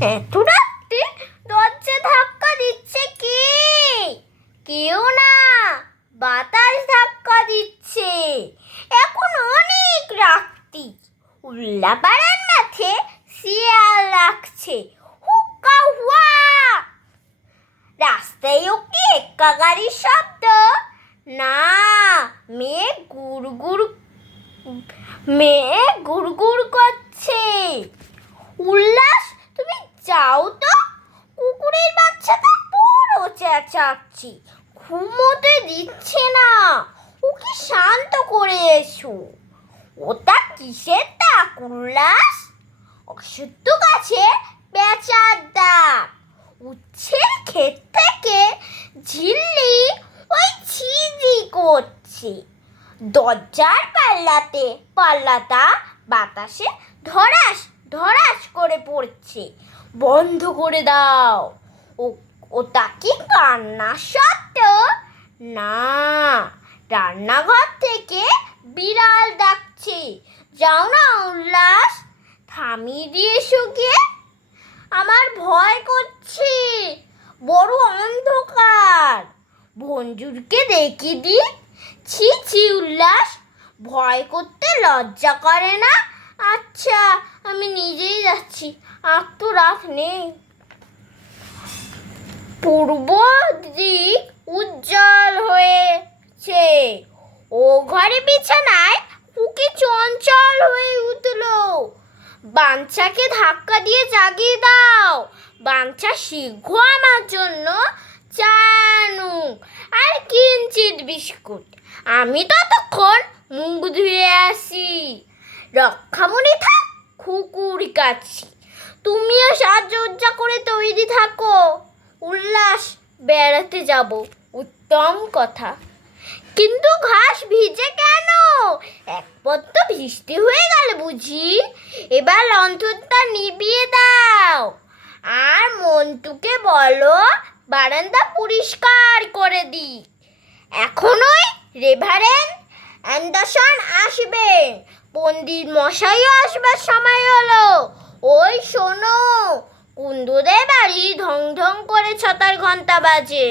এত রাত্রে দরজা ধাক্কা দিচ্ছে কে? কেউ না। বাতাস ধাক্কা দিচ্ছে। এখন অনেক রাত্রি। উল্লাপাড়ার মাঠে শিয়াল রাখছে হুক্কা হুয়া! রাস্তায়ও কি এক্কা গাড়ির শব্দ, না, মেয়ে গুড় গুড় মেয়ে গুড় গুড় করছে। উল্লাস চেঁচাচ্ছি ঘুমোতে দিচ্ছে না। ওকে শান্ত করে এসো। ওটা কিসের ডাক উল্লাস? অসত্য গাছে বেচার ডাক উচ্ছের ক্ষেত থেকে ঝিল্লি ওই ছিজি করছে। দরজার পাল্লাতে পাল্লাটা বাতাসে ধরাস ধরাস করে পড়ছে। বন্ধ করে দাও। ও ওটা কি কান্নার শব্দ না, রান্নাঘর থেকে বিড়াল ডাকছে, যাও না উল্লাস, থামিয়ে দিয়ে গিয়ে আমার ভয় করছে, বড় অন্ধকার। ভঞ্জুরকে দেখি দি, ছি ছি উল্লাস, ভয় করতে লজ্জা করে না। আচ্ছা আমি নিজেই যাচ্ছি, আর তো রাত নেই। পূর্ব দিক উজ্জ্বল হয়েছে। ও ঘরে বিছানায় পুকি চঞ্চল হয়ে উঠল। বাঞ্চাকে ধাক্কা দিয়ে জাগিয়ে দাও। বাঞ্চা শীঘ্র আমার জন্য চানু আর কিঞ্চিত বিস্কুট। আমি ততক্ষণ মুখ ধুয়ে আসি। রক্ষামণি থাক, খুকুর কাছি। তুমিও সাজসজ্জা করে তৈরি থাকো। উল্লাস বেড়াতে যাব, উত্তম কথা। কিন্তু ঘাস ভিজে কেন? একপর তো বৃষ্টি হয়ে গেল বুঝি। এবার লণ্ঠনটা নিভিয়ে দাও। আর মন্টুকে বলো, বারান্দা পরিষ্কার করে দি এখনই রেভারেন্ড অ্যান্ডারসন আসবেন। পণ্ডিত মশাইও আসবার সময় হলো। ওই শোনো কুন্দুদের বাড়ি ঢং ঢং করে ছতার ঘণ্টা বাজে।